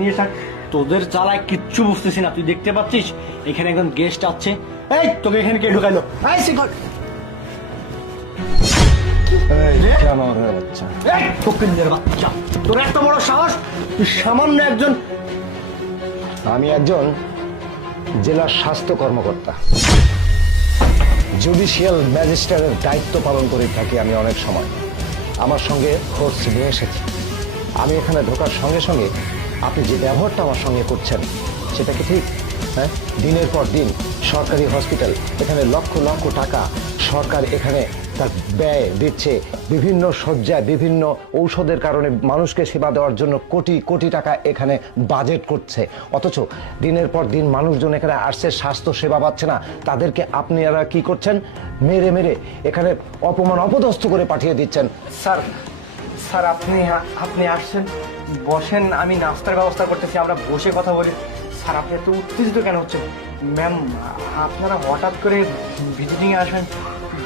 নিয়ে থাক, তোদের জ্বালায় কিচ্ছু বুঝতেছি না। তুই দেখতে পাচ্ছিস এখানে একজন গেস্ট আছে। এই তোকে এখানে কে ঢুকাইলো? এই শিখর, ফকিন্দের বাচ্চা, তোর এত বড় সাহস! তুই সামান্য একজন। আমি একজন জেলার স্বাস্থ্য কর্মকর্তা, জুডিশিয়াল ম্যাজিস্ট্রেটের দায়িত্ব পালন করে থাকি। আমি অনেক সময় আমার সঙ্গে খোঁজ নিয়ে এসেছি। আমি এখানে ঢোকার সঙ্গে সঙ্গে আপনি যে ব্যবহারটা আমার সঙ্গে করছেন সেটা কি ঠিক? হ্যাঁ, দিনের পর দিন সরকারি হসপিটাল, এখানে লক্ষ লক্ষ টাকা সরকার এখানে তার ব্যয় দিচ্ছে, বিভিন্ন শয্যায় বিভিন্ন ঔষধের কারণে মানুষকে সেবা দেওয়ার জন্য কোটি কোটি টাকা এখানে বাজেট করছে। অথচ দিনের পর দিন মানুষজন এখানে আসছে, স্বাস্থ্য সেবা পাচ্ছে না। তাদেরকে আপনারা কি করছেন? মেরে মেরে এখানে অপমান অপদস্থ করে পাঠিয়ে দিচ্ছেন। স্যার, স্যার আপনি আসছেন, বসেন, আমি নাস্তার ব্যবস্থা করতেছি, আমরা বসে কথা বলি। স্যার আপনি এত উত্তেজিত কেন হচ্ছেন? ম্যাম, আপনারা হঠাৎ করে ভিজিটিংয়ে আসবেন,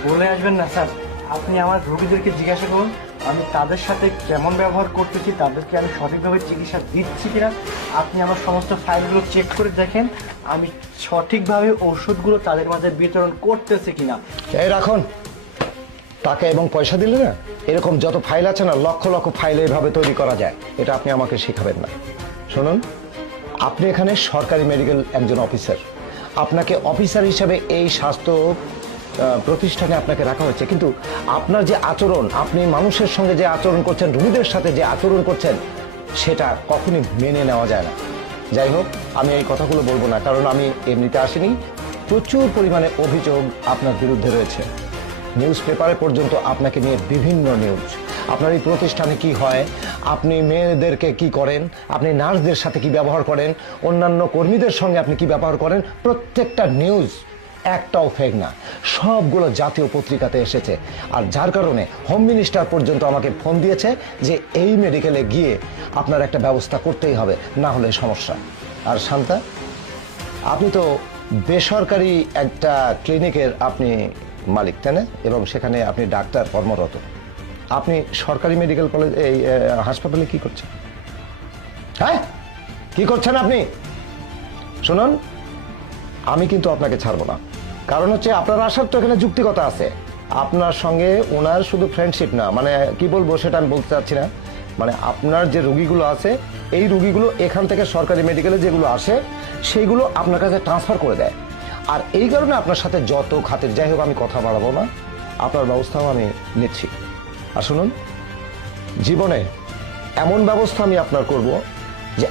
বলে আসবেন না স্যার। আপনি আমার রোগীদেরকে জিজ্ঞাসা করুন আমি তাদের সাথে কেমন ব্যবহার করতেছি, তাদেরকে আমি সঠিকভাবে চিকিৎসা দিচ্ছি কিনা। আপনি আমার সমস্ত ফাইলগুলো চেক করে দেখেন আমি সঠিকভাবে ওষুধগুলো তাদের মাঝে বিতরণ করতেছি কিনা। এই রাখুন, টাকা এবং পয়সা দিলে না এরকম যত ফাইল আছে না, লক্ষ লক্ষ ফাইল এইভাবে তৈরি করা যায়। এটা আপনি আমাকে শেখাবেন না। শুনুন, আপনি এখানে সরকারি মেডিকেল একজন অফিসার, আপনাকে অফিসার হিসেবে এই স্বাস্থ্য প্রতিষ্ঠানে আপনাকে রাখা হয়েছে, কিন্তু আপনার যে আচরণ, আপনি মানুষের সঙ্গে যে আচরণ করছেন, রোগীদের সাথে যে আচরণ করছেন, সেটা কখনই মেনে নেওয়া যায় না। যাই হোক, আমি এই কথাগুলো বলবো না, কারণ আমি এমনিতে আসিনি। প্রচুর পরিমাণে অভিযোগ আপনার বিরুদ্ধে রয়েছে। নিউজ পেপারে পর্যন্ত আপনাকে নিয়ে বিভিন্ন নিউজ। আপনার এই প্রতিষ্ঠানে কি হয়, আপনি মেয়েদেরকে কি করেন, আপনি নার্সদের সাথে কি ব্যবহার করেন, অন্যান্য কর্মীদের সঙ্গে আপনি কি ব্যবহার করেন, প্রত্যেকটা নিউজ একটাও ফেক না, সবগুলো জাতীয় পত্রিকাতে এসেছে। আর যার কারণে হোম মিনিস্টার পর্যন্ত আমাকে ফোন দিয়েছে যে এই মেডিকেলে গিয়ে আপনার একটা ব্যবস্থা করতেই হবে, না হলে সমস্যা। আর শান্তা, আপনি তো বেসরকারি একটা ক্লিনিকের আপনি মালিক, তাই না? এবং সেখানে আপনি ডাক্তার কর্মরত। আপনি সরকারি মেডিকেল কলেজ এই হাসপাতালে কি করছেন? হ্যাঁ, কি করছেন আপনি? শুনুন, আমি কিন্তু আপনাকে ছাড়বো না। কারণ হচ্ছে আপনার আসার তো এখানে যুক্তিকতা আছে। আপনার সঙ্গে ওনার শুধু ফ্রেন্ডশিপ না, মানে কি বলবো সেটা আমি বলতে চাচ্ছি না। মানে আপনার যে রোগীগুলো আছে, এই রোগীগুলো এখান থেকে সরকারি মেডিকেলে যেগুলো আসে সেইগুলো আপনার কাছে ট্রান্সফার করে দেয়। আর এই কারণে আপনার সাথে যত খাতির, যাই হোক আমি কথা বাড়াবো না, আপনার ব্যবস্থাও আমি নিচ্ছি। আর শুনুন, জীবনে এমন ব্যবস্থা আমি আপনার করব যে